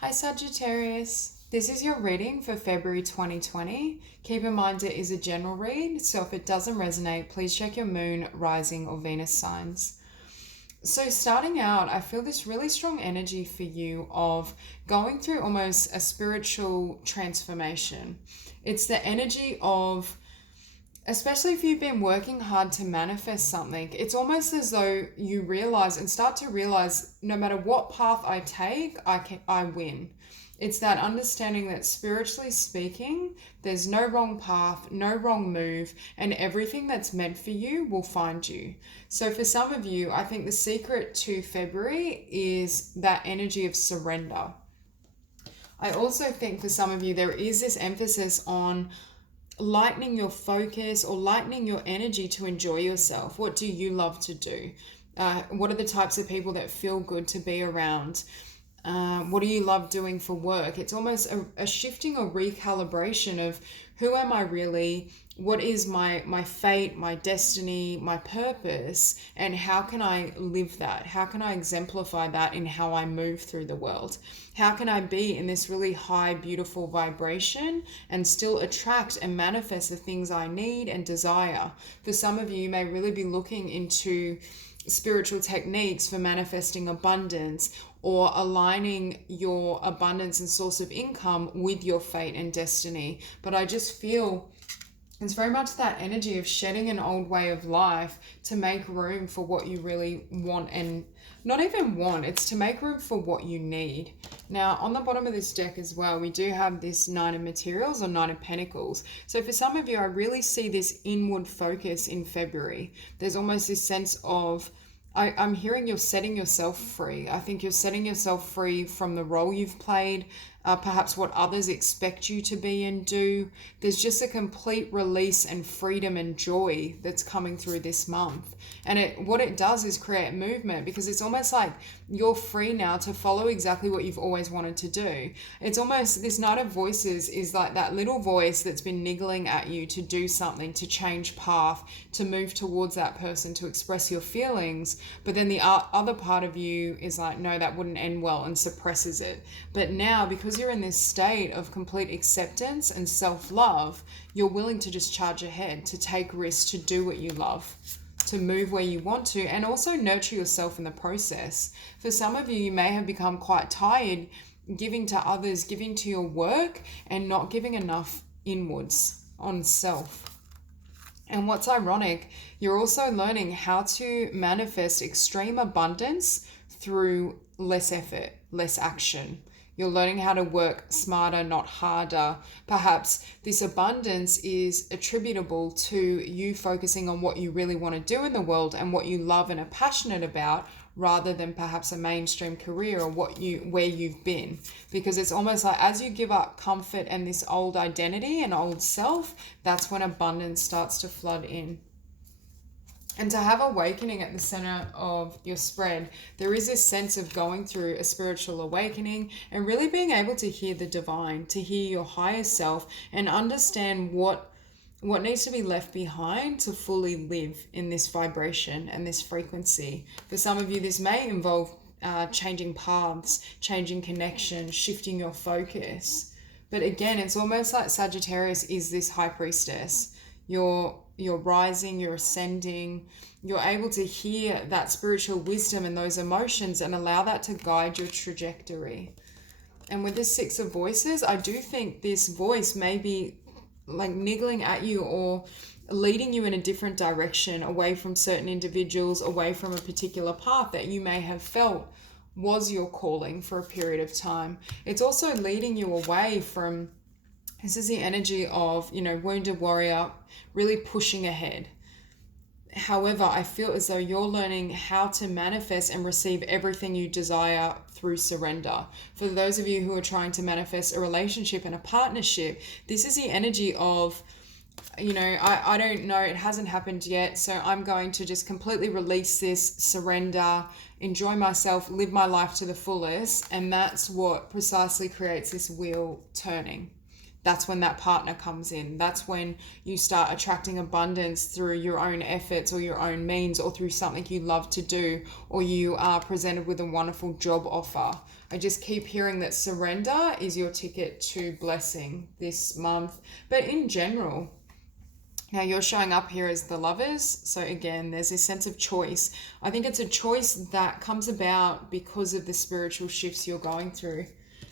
Hi Sagittarius, this is your reading for February 2020. Keep in mind it is a general read, so if it doesn't resonate, please check your moon, rising, or Venus signs. So starting out, I feel this really strong energy for you of going through almost a spiritual transformation. It's the energy of, especially if you've been working hard to manifest something, it's almost as though you realize and start to realize no matter what path I take, I win. It's that understanding that spiritually speaking, there's no wrong path, no wrong move, and everything that's meant for you will find you. So for some of you, I think the secret to February is that energy of surrender. I also think for some of you, there is this emphasis on lightening your focus or lightening your energy to enjoy yourself. What do you love to do? What are the types of people that feel good to be around? What do you love doing for work? It's almost a shifting or recalibration of who am I really? What is my fate, my destiny, my purpose, and how can I live that? How can I exemplify that in how I move through the world? How can I be in this really high, beautiful vibration and still attract and manifest the things I need and desire? For some of you, you may really be looking into spiritual techniques for manifesting abundance or aligning your abundance and source of income with your fate and destiny. But I just feel it's very much that energy of shedding an old way of life to make room for what you really want, and not even want, it's to make room for what you need. Now, on the bottom of this deck as well, we do have this Nine of Materials or Nine of Pentacles. So for some of you, I really see this inward focus in February. There's almost this sense of, I'm hearing you're setting yourself free. I think you're setting yourself free from the role you've played, perhaps what others expect you to be and do. There's just a complete release and freedom and joy that's coming through this month. And what it does is create movement, because it's almost like you're free now to follow exactly what you've always wanted to do. It's almost, this Knight of Voices is like that little voice that's been niggling at you to do something, to change path, to move towards that person, to express your feelings. But then the other part of you is like, no, that wouldn't end well, and suppresses it. But now, because you're in this state of complete acceptance and self-love, you're willing to just charge ahead, to take risks, to do what you love, to move where you want to, and also nurture yourself in the process. For some of you, you may have become quite tired giving to others, giving to your work, and not giving enough inwards on self. And what's ironic, you're also learning how to manifest extreme abundance through less effort, less action. You're learning how to work smarter, not harder. Perhaps this abundance is attributable to you focusing on what you really want to do in the world and what you love and are passionate about, rather than perhaps a mainstream career or where you've been. Because it's almost like as you give up comfort and this old identity and old self, that's when abundance starts to flood in. And to have awakening at the center of your spread, there is this sense of going through a spiritual awakening and really being able to hear the divine, to hear your higher self and understand what needs to be left behind to fully live in this vibration and this frequency. For some of you, this may involve changing paths, changing connections, shifting your focus. But again, it's almost like Sagittarius is this high priestess. You're rising, you're ascending, you're able to hear that spiritual wisdom and those emotions and allow that to guide your trajectory. And with the Six of Voices, I do think this voice may be like niggling at you or leading you in a different direction, away from certain individuals, away from a particular path that you may have felt was your calling for a period of time. It's also leading you away from, this is the energy of, wounded warrior, really pushing ahead. However, I feel as though you're learning how to manifest and receive everything you desire through surrender. For those of you who are trying to manifest a relationship and a partnership, this is the energy of, I don't know, it hasn't happened yet, so I'm going to just completely release this, surrender, enjoy myself, live my life to the fullest, and that's what precisely creates this wheel turning. that's when that partner comes in. That's when you start attracting abundance through your own efforts or your own means, or through something you love to do, or you are presented with a wonderful job offer. I just keep hearing that surrender is your ticket to blessing this month. But in general, now you're showing up here as the Lovers. So again, there's this sense of choice. I think it's a choice that comes about because of the spiritual shifts you're going through.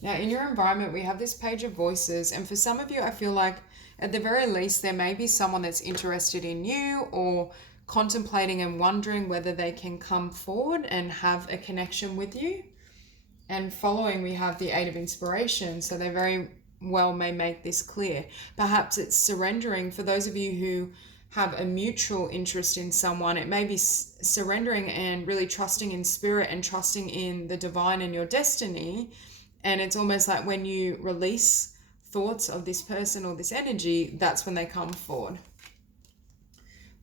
Now, in your environment, we have this Page of Voices. And for some of you, I feel like at the very least, there may be someone that's interested in you or contemplating and wondering whether they can come forward and have a connection with you. And following, we have the Eight of Inspiration. So they very well may make this clear. Perhaps it's surrendering. For those of you who have a mutual interest in someone, it may be surrendering and really trusting in spirit and trusting in the divine and your destiny. And it's almost like when you release thoughts of this person or this energy, that's when they come forward.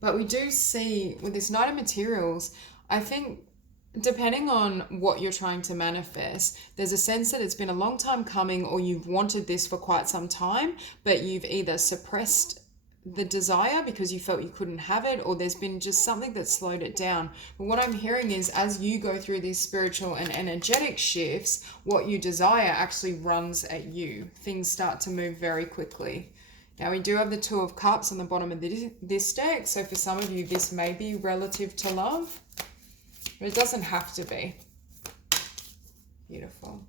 But we do see with this Knight of Materials, I think depending on what you're trying to manifest, there's a sense that it's been a long time coming, or you've wanted this for quite some time, but you've either suppressed the desire because you felt you couldn't have it, or there's been just something that slowed it down. But what I'm hearing is, as you go through these spiritual and energetic shifts, what you desire actually runs at you. Things start to move very quickly. Now we do have the Two of Cups on the bottom of this deck. So for some of you, this may be relative to love, but it doesn't have to be. Beautiful.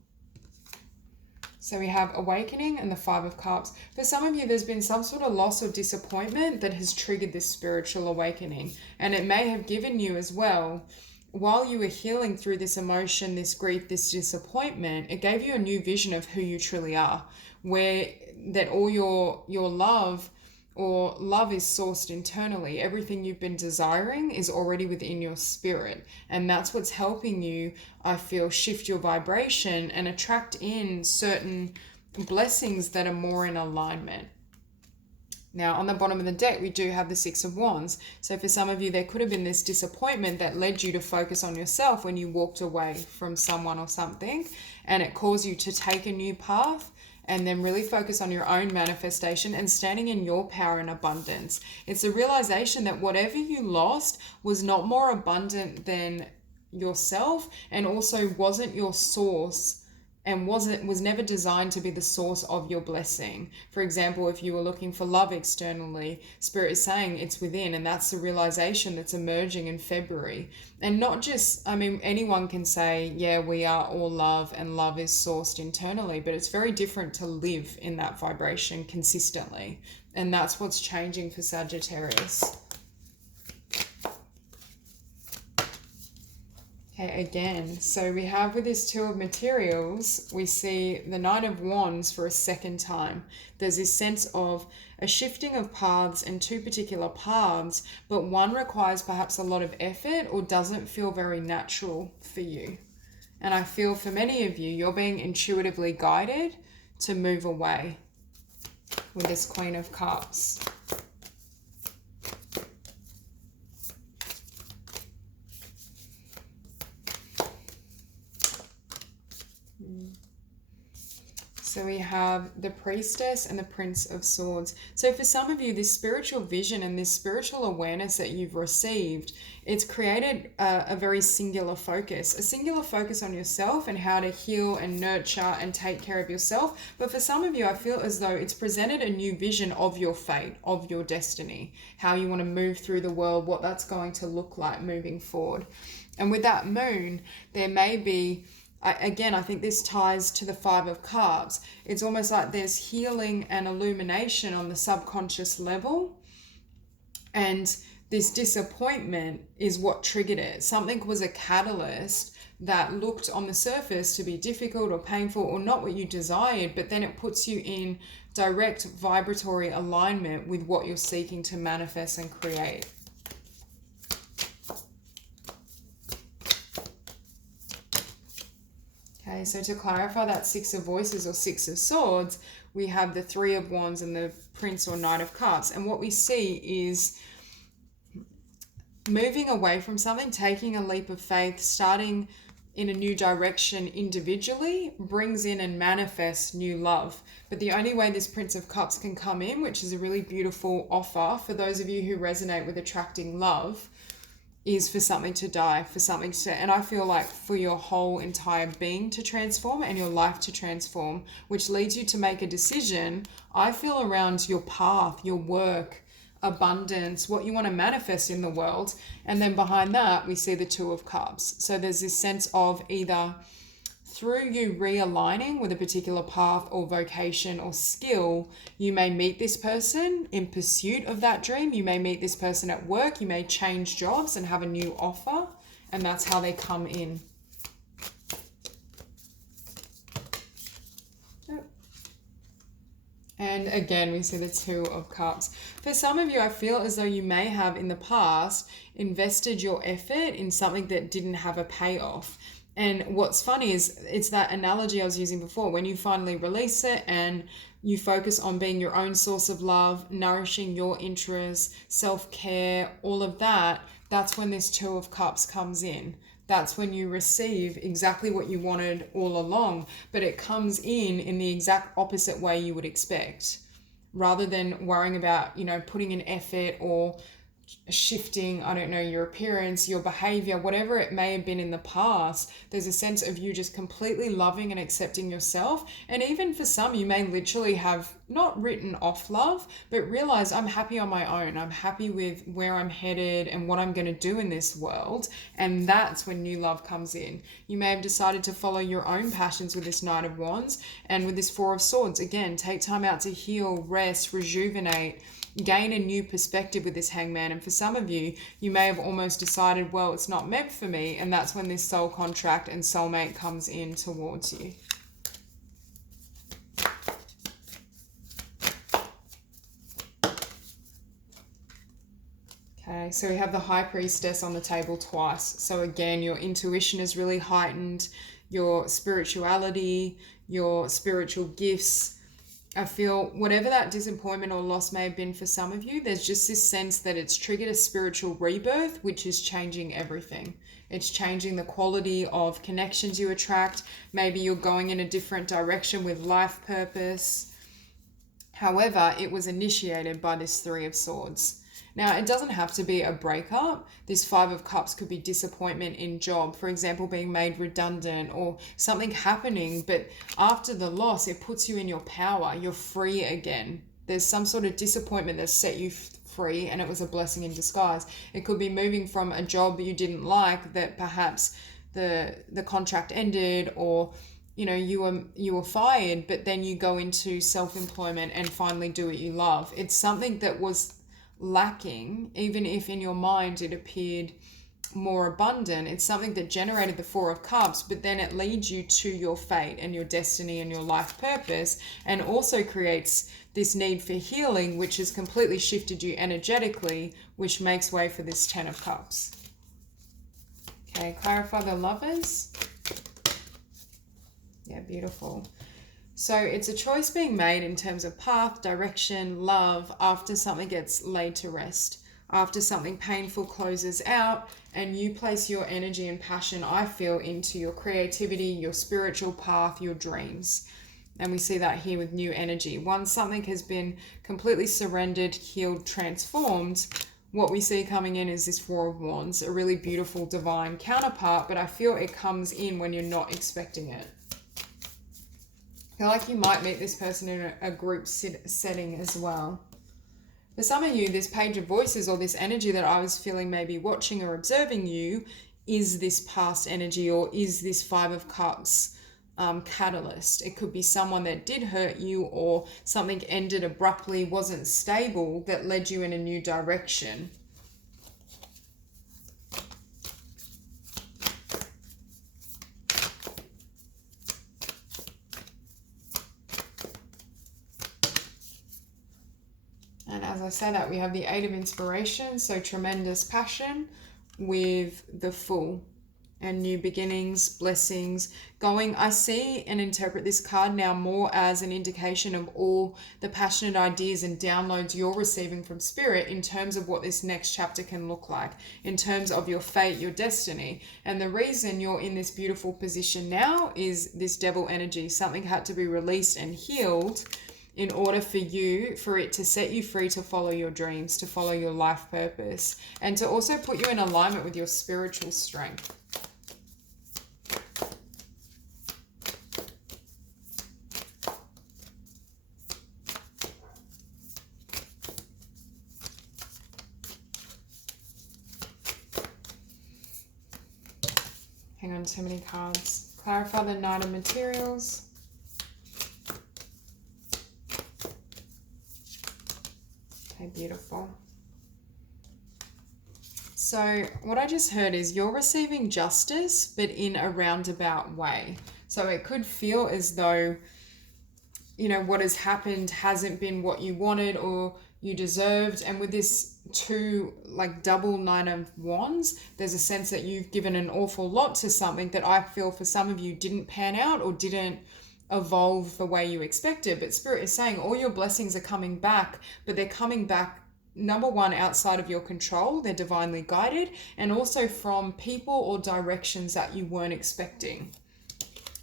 So we have Awakening and the Five of Cups. For some of you, there's been some sort of loss or disappointment that has triggered this spiritual awakening. And it may have given you as well, while you were healing through this emotion, this grief, this disappointment, it gave you a new vision of who you truly are, where that all your love or love is sourced internally. Everything you've been desiring is already within your spirit. And that's what's helping you, I feel, shift your vibration and attract in certain blessings that are more in alignment. Now, on the bottom of the deck, we do have the Six of Wands. So for some of you, there could have been this disappointment that led you to focus on yourself when you walked away from someone or something, and it caused you to take a new path and then really focus on your own manifestation and standing in your power and abundance. It's a realization that whatever you lost was not more abundant than yourself, and also wasn't your source, and was never designed to be the source of your blessing. For example, if you were looking for love externally, Spirit is saying it's within, and that's the realization that's emerging in February. And not just, I mean, anyone can say, yeah, we are all love and love is sourced internally, but it's very different to live in that vibration consistently. And that's what's changing for Sagittarius. Okay, again, so we have with this Two of Materials, we see the Knight of Wands for a second time. There's this sense of a shifting of paths and two particular paths, but one requires perhaps a lot of effort or doesn't feel very natural for you. And I feel for many of you, you're being intuitively guided to move away with this Queen of Cups. So we have the Priestess and the Prince of Swords. So for some of you, this spiritual vision and this spiritual awareness that you've received, it's created a very singular focus on yourself and how to heal and nurture and take care of yourself. But for some of you, I feel as though it's presented a new vision of your fate, of your destiny, how you want to move through the world, what that's going to look like moving forward. And with that moon, there may be, again, I think this ties to the Five of Cups. It's almost like there's healing and illumination on the subconscious level. And this disappointment is what triggered it. Something was a catalyst that looked on the surface to be difficult or painful or not what you desired, but then it puts you in direct vibratory alignment with what you're seeking to manifest and create. Okay, so to clarify that Six of Voices or Six of Swords, we have the Three of Wands and the Prince or Knight of Cups. And what we see is moving away from something, taking a leap of faith, starting in a new direction individually brings in and manifests new love. But the only way this Prince of Cups can come in, which is a really beautiful offer for those of you who resonate with attracting love, is for something to die, for something to, and I feel like for your whole entire being to transform and your life to transform, which leads you to make a decision, I feel, around your path, your work, abundance, what you want to manifest in the world. And then behind that, we see the Two of Cups. So there's this sense of either through you realigning with a particular path or vocation or skill, you may meet this person in pursuit of that dream. You may meet this person at work. You may change jobs and have a new offer. And that's how they come in. And again, we see the Two of Cups. For some of you, I feel as though you may have in the past invested your effort in something that didn't have a payoff. And what's funny is it's that analogy I was using before. When you finally release it and you focus on being your own source of love, nourishing your interests, self-care, all of that, that's when this Two of Cups comes in. That's when you receive exactly what you wanted all along, but it comes in the exact opposite way you would expect. Rather than worrying about, putting in effort or shifting, your appearance, your behavior, whatever it may have been in the past, there's a sense of you just completely loving and accepting yourself. And even for some, you may literally have not written off love, but realize I'm happy on my own. I'm happy with where I'm headed and what I'm going to do in this world. And that's when new love comes in. You may have decided to follow your own passions with this Knight of Wands, and with this Four of Swords, again, take time out to heal, rest, rejuvenate, gain a new perspective with this Hangman. And for some of you, you may have almost decided, well, it's not meant for me. And that's when this soul contract and soulmate comes in towards you. Okay, so we have the High Priestess on the table twice. So again, your intuition is really heightened, your spirituality, your spiritual gifts. I feel whatever that disappointment or loss may have been for some of you, there's just this sense that it's triggered a spiritual rebirth, which is changing everything. It's changing the quality of connections you attract. Maybe you're going in a different direction with life purpose. However, it was initiated by this Three of Swords. Now, it doesn't have to be a breakup. This Five of Cups could be disappointment in job, for example, being made redundant or something happening. But after the loss, it puts you in your power. You're free again. There's some sort of disappointment that set you free, and it was a blessing in disguise. It could be moving from a job you didn't like, that perhaps the contract ended, or you were fired, but then you go into self-employment and finally do what you love. It's something that was lacking, even if in your mind it appeared more abundant. It's something that generated the Four of Cups, but then it leads you to your fate and your destiny and your life purpose, and also creates this need for healing, which has completely shifted you energetically, which makes way for this Ten of Cups. Okay, clarify the Lovers. Yeah, beautiful. So it's a choice being made in terms of path, direction, love, after something gets laid to rest, after something painful closes out, and you place your energy and passion, I feel, into your creativity, your spiritual path, your dreams. And we see that here with new energy. Once something has been completely surrendered, healed, transformed, what we see coming in is this Four of Wands, a really beautiful divine counterpart, but I feel it comes in when you're not expecting it. I feel like you might meet this person in a group setting as well. For some of you, this Page of Voices or this energy that I was feeling maybe watching or observing you is this past energy, or is this Five of Cups catalyst. It could be someone that did hurt you, or something ended abruptly, wasn't stable, that led you in a new direction. And as I say that, we have the Eight of Inspiration, so tremendous passion, with the Fool. and new beginnings, blessings going. I see and interpret this card now more as an indication of all the passionate ideas and downloads you're receiving from spirit in terms of what this next chapter can look like, in terms of your fate, your destiny. And the reason you're in this beautiful position now is this devil energy. Something had to be released and healed in order for it to set you free to follow your dreams, to follow your life purpose, and to also put you in alignment with your spiritual strength. Hang on, too many cards. Clarify the Knight of Materials. Okay, beautiful. So what I just heard is you're receiving justice, but in a roundabout way. So it could feel as though, you know, what has happened hasn't been what you wanted or you deserved. And with this double Nine of Wands, there's a sense that you've given an awful lot to something that I feel for some of you didn't pan out or didn't evolve the way you expected. But Spirit is saying all your blessings are coming back, but they're coming back, number one, outside of your control. They're divinely guided, and also from people or directions that you weren't expecting.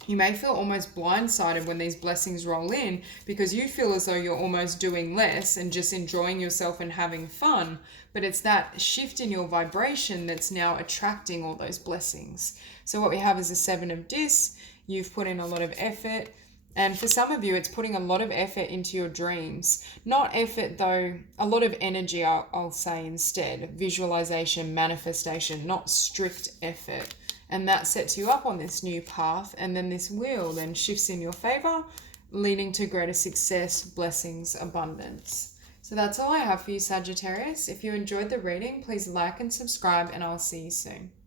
You may feel almost blindsided when these blessings roll in because you feel as though you're almost doing less and just enjoying yourself and having fun. But it's that shift in your vibration that's now attracting all those blessings. So what we have is a Seven of Dis. You've put in a lot of effort. And for some of you, it's putting a lot of effort into your dreams. Not effort though, a lot of energy, I'll say instead. Visualization, manifestation, not strict effort. And that sets you up on this new path, and then this wheel then shifts in your favor, leading to greater success, blessings, abundance. So that's all I have for you, Sagittarius. If you enjoyed the reading, please like and subscribe, and I'll see you soon.